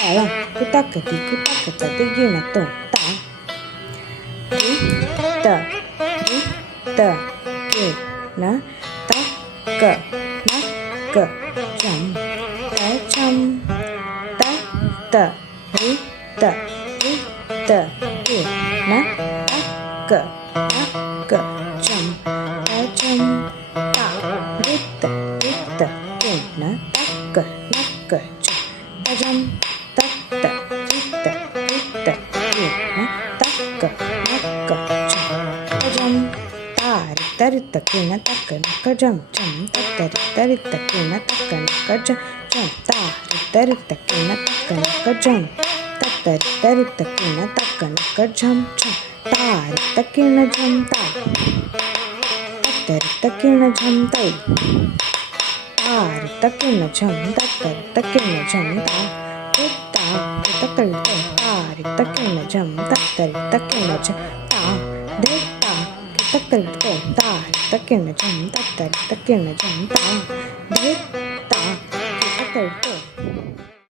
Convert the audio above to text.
ताळं कुताकती कुताकचा ते गिण तो ता रि त के न त क न क चम त चम त त रि त के न त क न क चम त चम ता रित के न त क न क चम तजम तत्त रित के न त क न क चम तजम तारित के न तक न क जम चम तत्तरित के न तक न क जम चम तारित के न तक न क जम तत्तरित के न तक न क जम चम तारित के न जम ता तत्तरित के न जम तै तारित के न जम तत्तरित के न जम ता तारित के न जम तत्तरित के न जम ता देता तारित के न जम तत्तरित के न जम ता देता